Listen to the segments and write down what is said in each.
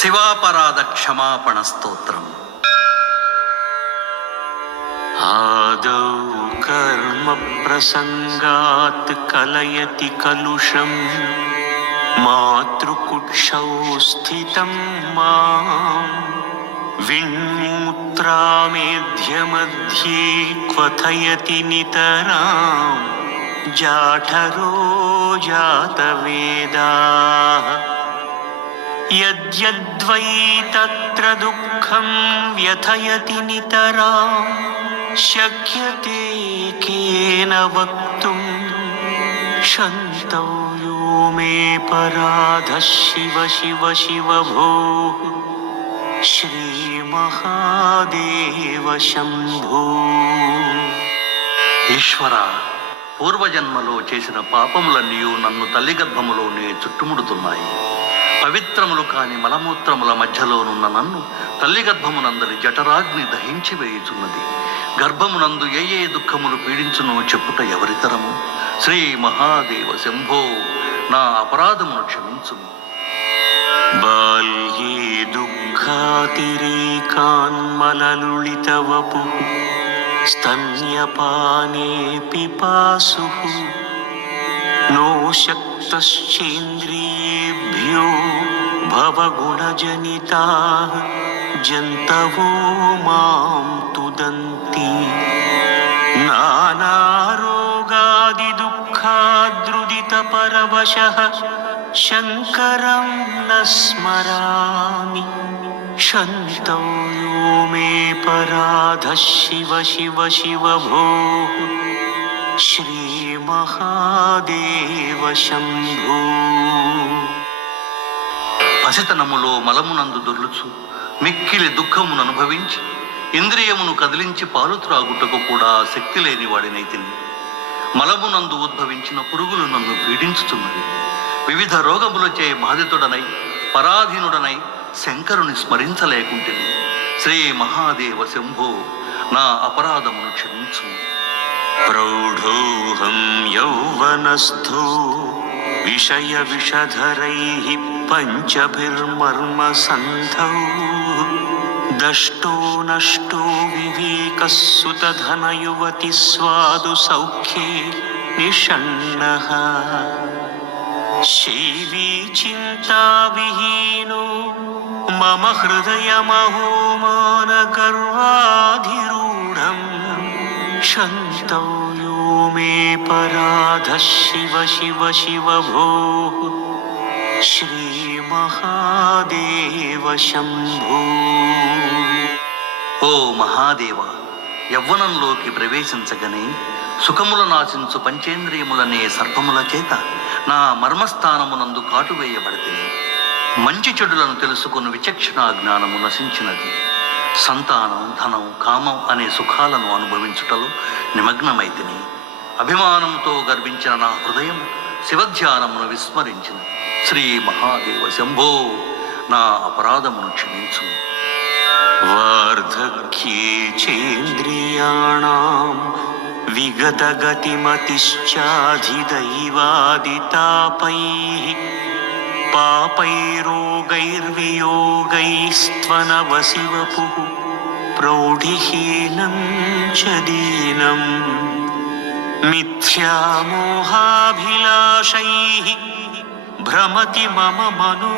శివాపరాధ క్షమాపణ స్తోత్రం. ఆదౌ కర్మ ప్రసంగాత్ కలయతి కలుషం మాతృకుక్షౌ స్థితం మాం విన్మూత్రామేధ్యమధ్యే క్వథయతి నితరాం జాఠరో జాతవేదాః యద్యద్వై తత్ర దుఃఖం వ్యథయతి నితరాం శక్యతే కేన వక్తుం శంతవ్యో మే పరాధః శివ శివ శివ భోః శ్రీ మహాదేవ శంభో. ఈశ్వర, పూర్వజన్మలో చేసిన పాపములన్నీ నన్ను తల్లి గర్భములోనే చుట్టుముడుతున్నాయి. పవిత్రములు కాని మలమూత్రముల మధ్యలోనున్న నన్ను తల్లి గర్భమునందరి జఠరాగ్ని దహించి వేయుచున్నది. గర్భమునందు ఏ ఏ దుఃఖములు పీడించునో చెప్పుట ఎవరితరము? శ్రీ మహాదేవ శంభో, నా అపరాధమును క్షమించుము. బాల్యే దుఃఖాతిరేకాన్మలలుళితవపుః స్తన్యపానే పిపాసుః నో శక్తశ్చేంద్రియేభ్యో భవగుణజనితాః జంతవో మాం తుదంతి నానారోగాదిదుఃఖాద్రుదితపరవశః శంకరం న స్మరామి శంతవ్యో మే పరాధః శివ శివ శివ భోః శ్రీ మహాదేవ శంభో. పసితనములో మలమునందు దొర్లుచు మిక్కిలి దుఃఖమును అనుభవించి ఇంద్రియమును కదిలించి పాలు త్రాగుటకు కూడా శక్తి లేని వాడినైతిని. మలమునందు ఉద్భవించిన పురుగులు నన్ను పీడించుతున్నది. వివిధ రోగములచే బాధితుడనై పరాధీనుడనై శంకరుని స్మరించలేకుంటుంది. శ్రీ మహాదేవ శంభో, నా అపరాధమును క్షమించు. ప్రౌఢోహం యౌవనస్థో విషయ విషధరైః పంచభిర్మర్మసంధౌ దష్టో నష్టో వివేకః సుతధనయువతి స్వాదు సౌఖ్యే నిషణ్ణః శైవీ చింతావిహీనో మమ హృదయమహో మానగర్వాధిరూఢం శంతవ్యో మే పరాధః శివ శివ శివ భోః శ్రీ మహాదేవ శంభో. ఓ మహాదేవ, యవ్వనంలోకి ప్రవేశించగనే సుఖముల నాశించు పంచేంద్రియములనే సర్పముల చేత నా మర్మస్థానమునందు కాటువేయబడితిని. మంచి చెడులను తెలుసుకుని విచక్షణ జ్ఞానము నశించినది. సంతానం, ధనం, కామం అనే సుఖాలను అనుభవించుటలో నిమగ్నమైతిని. అభిమానంతో గర్వించిన నా హృదయం శివధ్యానమును విస్మరించింది. శ్రీ మహాదేవ శంభో, నా అపరాధమును క్షమించు. వార్ధక్యే చేంద్రియాణాం విగతగతిమతిశ్చాధిదైవాదితాపైః పాపైరోగైర్వియోగైస్త్వనవసివపుః ప్రౌఢిహీనం చ దీనం మిథ్యామోహాభిలాషైః భ్రమతి మమ మనో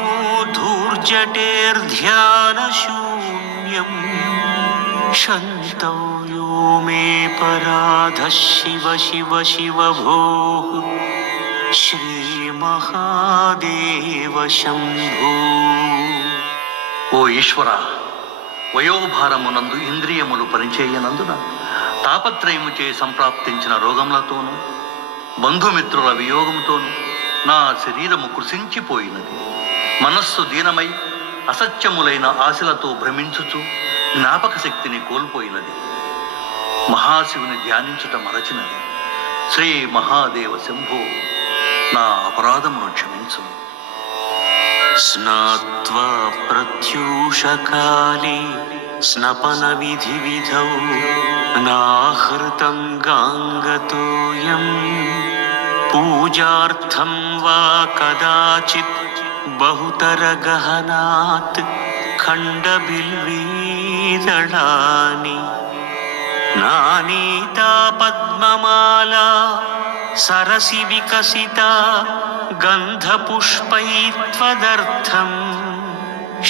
ధూర్జటేర్ధ్యానశూన్యం శంతవ్యో మే పరాధః శివ శివ శివ భోః శ్రీ మహాదేవ శంభో. ఓ ఈశ్వర, వయోభారమునందు ఇంద్రియములు పనిచేయనందున తాపత్రయముచే సంప్రాప్తించిన రోగములతోనూ బంధుమిత్రుల వియోగముతోనూ నా శరీరము కృశించిపోయినది. మనస్సు దీనమై అసత్యములైన ఆశలతో భ్రమించుచు జ్ఞాపక శక్తిని కోల్పోయినది. మహాశివుని ధ్యానించుట మరచినది. శ్రీ మహాదేవ శంభో, నా అపరాధమును క్షమించు. స్నాత్వా ప్రత్యూషకాలే స్నపన విధి విధౌ నాహృతం గాంగతోయం పూజార్థం వా కదాచిత్ बहुतरगहनात् खण्डबिल्वीदळानि नानीता पद्ममाला सरसि विकसिता गन्धपुष्पैत्वदर्थम्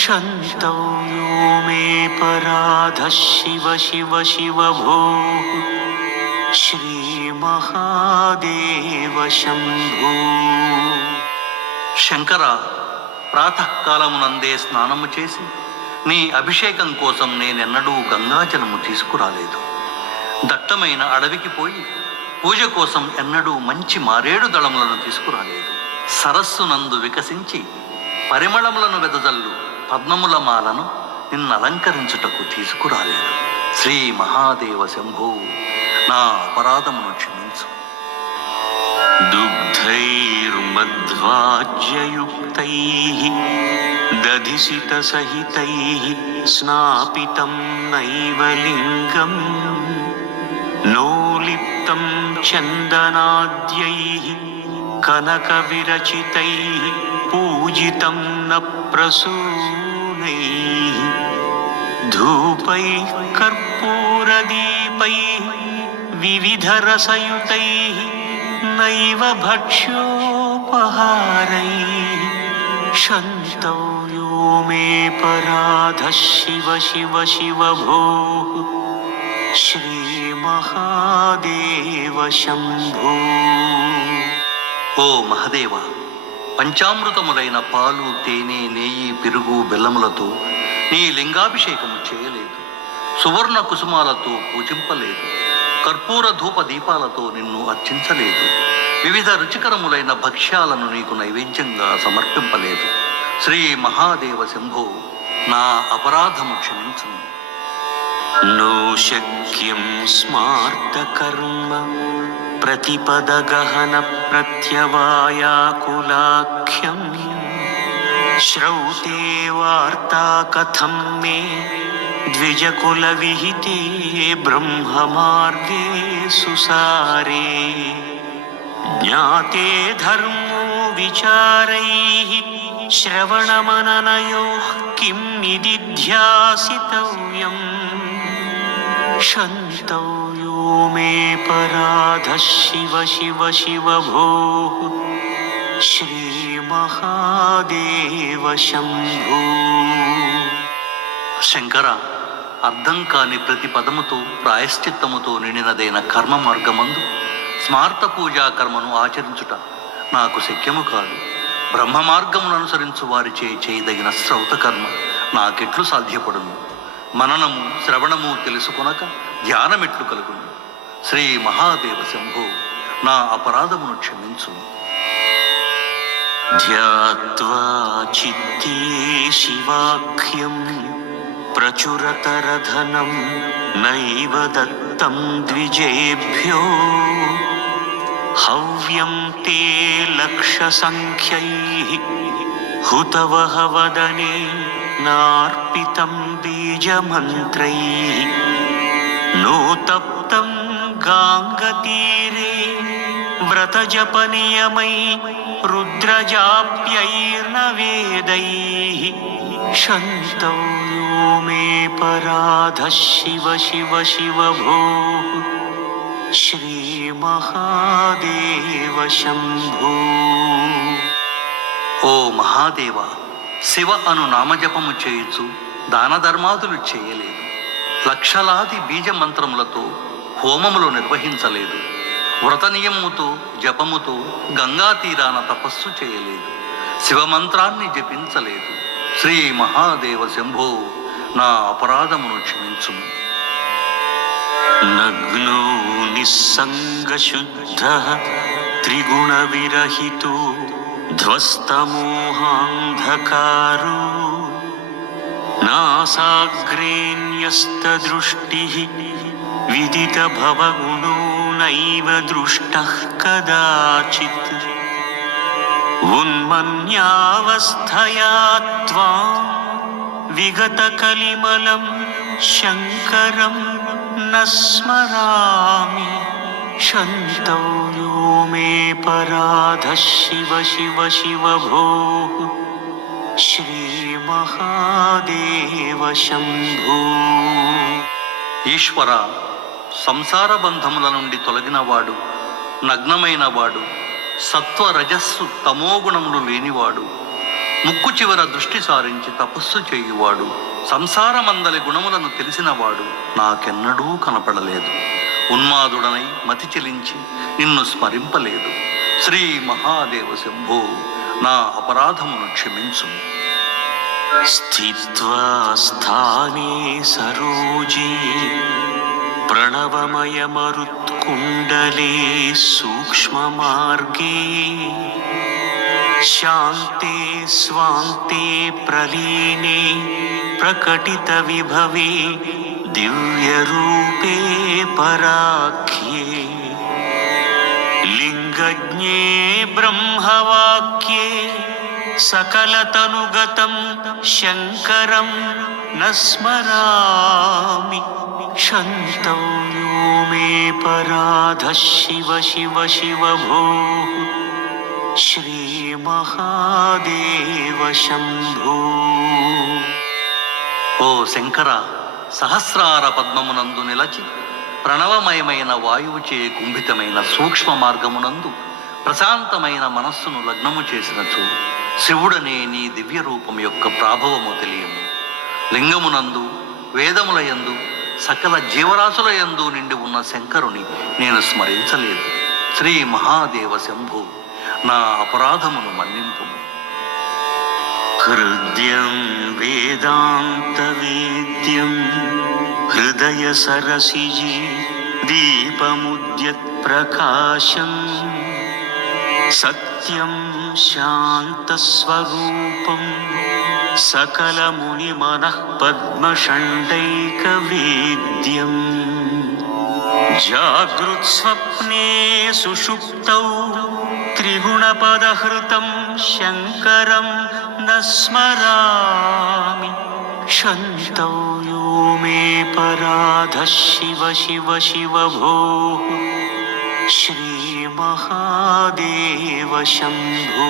शन्तव्यो मे पराधः शिव शिव शिव भोः श्रीमहादेव शम्भो। శంకర, ప్రాతకాలమునందే స్నానము చేసి నీ అభిషేకం కోసం నేనెన్నడూ గంగాజలము తీసుకురాలేదు. దట్టమైన అడవికి పోయి పూజ కోసం ఎన్నడూ మంచి మారేడు దళములను తీసుకురాలేదు. సరస్సునందు వికసించి పరిమళములను వెదజల్లు పద్మముల మాలను నిన్నలంకరించుటకు తీసుకురాలేదు. శ్రీ మహాదేవ శంభో, నా అపరాధమును క్షమించు. दुग्धैर्मध्वाज्ययुक्तैः दधिसितसहितैः स्नापितं नैव लिङ्गम् नोलिप्तं चन्दनाद्यैः कनकविरचितैः पूजितं न प्रसूनैः धूपैः कर्पूरदीपैः विविधरसयुतैः नैव भक्ष्योपहारैः शन्तव्यो मे पराधः शिव शिव शिव भोः श्रीमहादेव शम्भो। ఓ మహదేవ, పంచామృతములైన పాలు, తేనె, నెయ్యి, పెరుగు, బెల్లములతో నీ లింగాభిషేకము చేయలేదు. సువర్ణ కుసుమాలతో పూజింపలేదు. కర్పూర ధూప దీపాలతో నిన్ను అర్చించలేదు. వివిధ రుచికరములైన భక్ష్యాలను నీకు నైవేద్యంగా సమర్పింపలేదు. శ్రీ మహాదేవ శంభో, నా అపరాధము క్షమించును. नो शक्यं स्मार्तकर्म प्रतिपदगहनप्रत्यवायाकुलाख्यम् श्रौते वार्ता कथं मे द्विजकुलविहिते ब्रह्ममार्गे सुसारे ज्ञाते धर्मो विचारैः श्रवणमननयोः किं निदिध्यासितव्यम् शन्तव्यो मे पराधः शिव शिव शिव भोः श्रीमहादेव शम्भो। శంకర, అర్థం కాని ప్రతి పదముతో ప్రాయశ్చిత్తముతో నిండినదైన కర్మ మార్గమందు స్మార్త పూజా కర్మను ఆచరించుట నాకు శక్యము కాదు. బ్రహ్మ మార్గమును అనుసరించు వారిచే చేయదగిన శ్రౌత కర్మ నాకెట్లు సాధ్యపడును? మననము శ్రవణము తెలుసుకొనక ధ్యానమెట్లు కలుగును? శ్రీ మహాదేవ శంభో, నా అపరాధమును క్షమించు. ధ్యాత్వా చిత్తే శివాఖ్యం ప్రచురతరధనం నైవ దత్తం ద్విజేభ్యో హవ్యం తే లక్షసంఖ్యైః హుతవః వదనే నార్పితం బీజమంత్రైః నోతప్తం గాంగతీరే వ్రతజపనియమై రుద్రజాప్యైర్న వేदैः शन्तव्यो मे पराधः शिव शिव शिव भोः श्रीमहादेव शम्भो। ఓ మహాదేవ, శివ అను నామజపము చేయుచు దాన ధర్మాదులు చేయలేదు. లక్షలాది బీజ మంత్రములతో హోమములు నిర్వహించలేదు. వ్రత నియమముతో జపముతో గంగా తీరాన తపస్సు చేయలేదు. శివమంత్రాన్ని జపించలేదు. శ్రీ మహాదేవ శంభో, నా అపరాధమును క్షమించుము. నగ్నో నిస్సంగశుద్ధః త్రిగుణవిరహితో ధ్వస్తమోహాంధకారో నాసాగ్రేణ్యస్తదృష్టిః విదితభవగుణో నైవ దృష్టః కదాచిత్ ఉన్మన్యావస్థయా త్వాం విగతకలిమలం శంకరం న స్మరామి शन्तव्यो मे पराधः शिव शिव शिव भोः శ్రీమహాదేవ శంభో. ఈశ్వర, సంసార బంధముల నుండి తొలగినవాడు, నగ్నమైనవాడు, సత్వ రజస్సు తమోగుణములు లేనివాడు, ముక్కు చివర దృష్టి సారించి తపస్సు చేయువాడు, సంసారమందలి గుణములను తెలిసినవాడు నాకెన్నడూ కనపడలేదు. ఉన్మాదుడనై మతి చెలించి నిన్ను స్మరింపలేదు. శ్రీ మహాదేవ శంభో, నా అపరాధమును క్షమించు. స్థిత్వా స్థానే సరోజే ప్రణవమయమరుత్కుండలే సూక్ష్మమార్గే శాంతే స్వాంతే ప్రలీనే ప్రకటిత విభవే దివ్యరూపే పరాఖ్యే లింగజ్ఞే బ్రహ్మవాక్యే సకలతనుగతం శంకరం న స్మరామి క్షంతవ్యో మే పరాధ శివ శివ శివ భో శ్రీ మహాదేవ శంభో. ఓ శంకర, సహస్రార పద్మమునందు నిలచి ప్రణవమయమైన వాయువుచే కుంభితమైన సూక్ష్మ మార్గమునందు ప్రశాంతమైన మనస్సును లగ్నము చేసినచో శివుడనే నీ దివ్య రూపం యొక్క ప్రాభవము తెలియము. లింగమునందు, వేదములయందు, సకల జీవరాశుల యందు నిండి ఉన్న శంకరుని నేను స్మరించలేదు. శ్రీ మహాదేవ శంభో, నా అపరాధమును మన్నింపు. హృద్యం వేదాంత వేద్యం హృదయ సరసిజి దీపముద్యత్ ప్రకాశం సత్యం శాంతస్వరూపం సకలముని మనః పద్మషండైక వేద్యం జాగృత్స్వప్నే సుషుప్తౌ త్రిగుణపదహృతం శంకరం న స్మరామి క్షంతవ్యో మే పరాధ శివ శివ శివ భో శ్రీ మహాదేవ శంభో.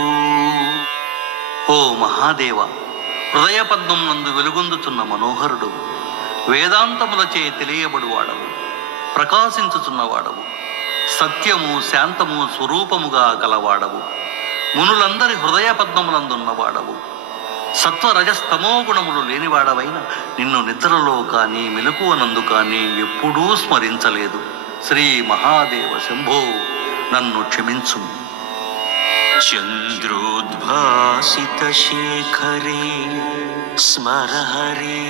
ఓ మహాదేవ, హృదయ పద్మం నందు వెలుగొందుతున్న మనోహరుడు, వేదాంతములచే తెలియబడువాడవు, ప్రకాశించుచున్నవాడవు, సత్యము శాంతము స్వరూపముగా గలవాడవు, మునులందరి హృదయ పద్మములందున్నవాడవు, సత్వరజస్తమో గుణములు లేనివాడవైన నిన్ను నిద్రలో కానీ మెలకువనందు కానీ ఎప్పుడూ స్మరించలేదు. శ్రీ మహాదేవ శంభో, నన్ను క్షమించు. చంద్రోద్భాసిత శేఖరే స్మర హరే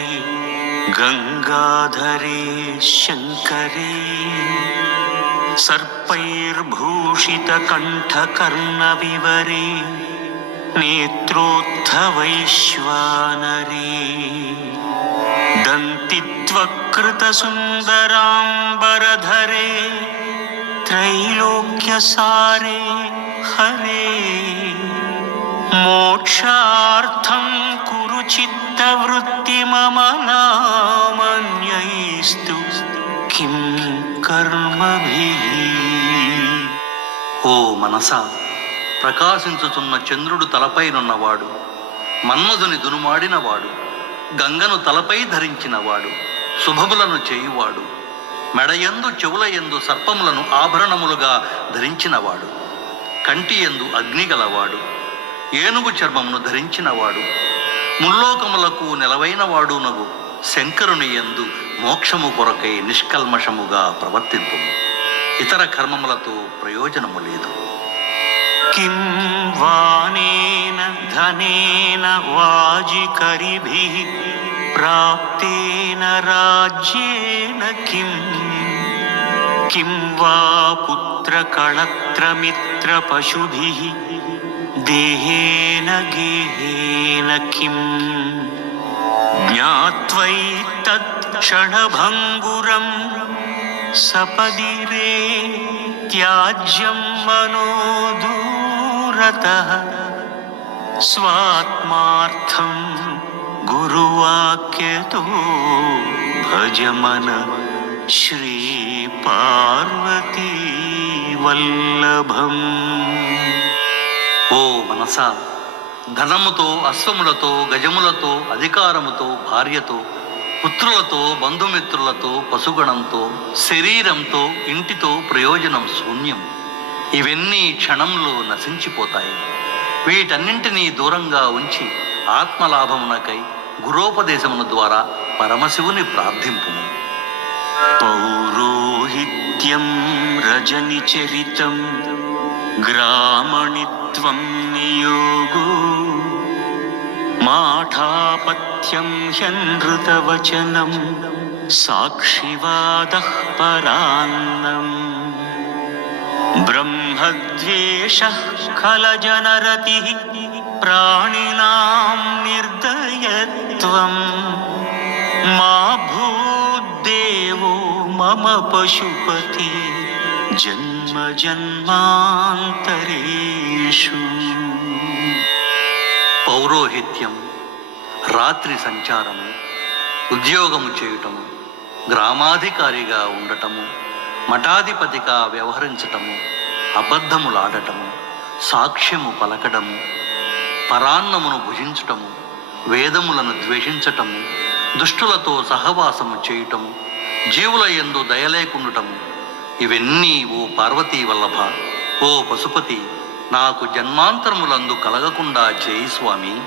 గంగాధరే శంకరే సర్పైర్భూషిత కంఠకర్ణ వివరే నేత్రోత్థవైశ్వానరే దంతిత్వకృత సుందరాంబరధరే త్రైలోక్యసారే హరే మోక్షార్థం కురు చిత్తవృత్తిమమనామన్యైస్తు కిం కర్మభిః. ఓ మనసా, ప్రకాశించుతున్న చంద్రుడు తలపైనున్నవాడు, మన్మధుని దునుమాడినవాడు, గంగను తలపై ధరించినవాడు, శుభములను చేయువాడు, మెడయందు చెవులయందు సర్పములను ఆభరణములుగా ధరించినవాడు, కంటియందు అగ్ని గలవాడు, ఏనుగు చర్మమును ధరించినవాడు, ముల్లోకములకు నెలవైనవాడు నగు శంకరుని యందు మోక్షము కొరకై నిష్కల్మషముగా ప్రవర్తింపు. ఇతర కర్మములతో ప్రయోజనము లేదు. కిం వానేన ధనేన వాజికరిభిః ప్రాప్తేన రాజ్యేన కిం వా పుత్రకళత్రమిత్ర పశుభిః దేహేన గేహేన కిం జ్ఞాత్వైతత్క్షణభంగురం సపదిరే త్యాజ్యం మనో దూరతః స్వాత్మార్థం గురువాక్యతో భజమన శ్రీ పార్వతీ వల్లభం. ఓ మనసా, ధనముతో, అశ్వములతో, గజములతో, అధికారముతో, భార్యతో, పుత్రులతో, బంధుమిత్రులతో, పశుగణంతో, శరీరంతో, ఇంటితో ప్రయోజనం శూన్యం. ఇవన్నీ క్షణంలో నశించిపోతాయి. వీటన్నింటినీ దూరంగా ఉంచి ఆత్మలాభమునకై గురోపదేశముల ద్వారా పరమశివుని ప్రార్థింపుము. పౌరోహిత్యం రజనిచరితం గ్రామణిత్వం నియోగో మాఠాపత్యం హ్యనృతవచనం సాక్షివాదః పరాన్నం బ్రహ్మద్వేషః ఖలజనరతిః ప్రాణినాం నిర్దయత్వం మా భూద్దేవో మమ పశుపతి జన్మ జన్మాంతరేషు. పౌరోహిత్యం, రాత్రి సంచారము, ఉద్యోగము చేయుటము, గ్రామాధికారిగా ఉండటము, మఠాధిపతిగా వ్యవహరించటము, అబద్ధములాడటము, సాక్ష్యము పలకడము, పరాన్నమును భుజించటము, వేదములను ద్వేషించటము, దుష్టులతో సహవాసము చేయుటము, జీవుల యందు దయలేకుండటము, ఇవన్నీ ఓ పార్వతీ వల్లభ, ఓ పశుపతి, నాకు జన్మాంతరములందు కలగకుండా చేయి స్వామి.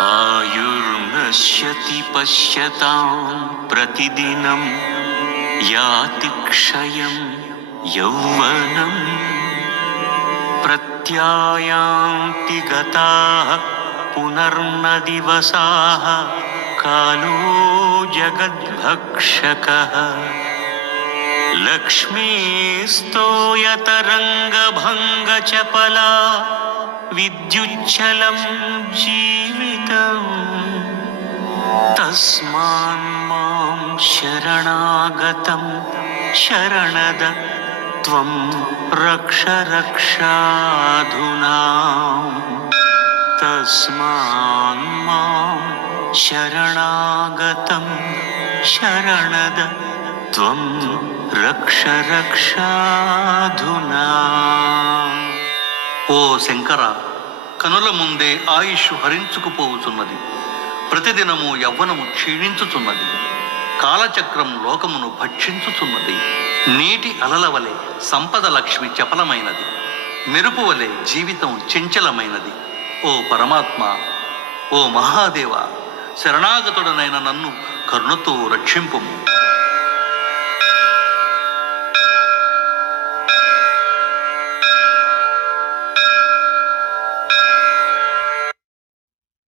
ఆయుర్నశ్యతి పశ్యతాం ప్రతిదినం యాతి క్షయం యౌవనం ప్రత్యాయాంతి గతాః పునర్న దివసాః కాలో జగద్భక్షకః లక్ష్మీస్తోయతరంగభంగచపలా విద్యుచ్చలం జీవితం తస్మాన్మాం శరణాగతం శరణద త్వం రక్ష రక్షాధునా తస్మాన్మాం శరణాగతం శరణద త్వం రక్ష రక్షాధునా. ఓ శంకర, కనుల ముందే ఆయుష్ హరించుకుపోవుచున్నది. ప్రతిదినము యవ్వనము క్షీణించుచున్నది. కాలచక్రం లోకమును భక్షించుచున్నది. నీటి అలల వలె సంపద లక్ష్మి చపలమైనది. మెరుపు వలె జీవితం చంచలమైనది. ఓ పరమాత్మ, ఓ మహాదేవ, శరణాగతుడనైన నన్ను కరుణతో రక్షింపుము.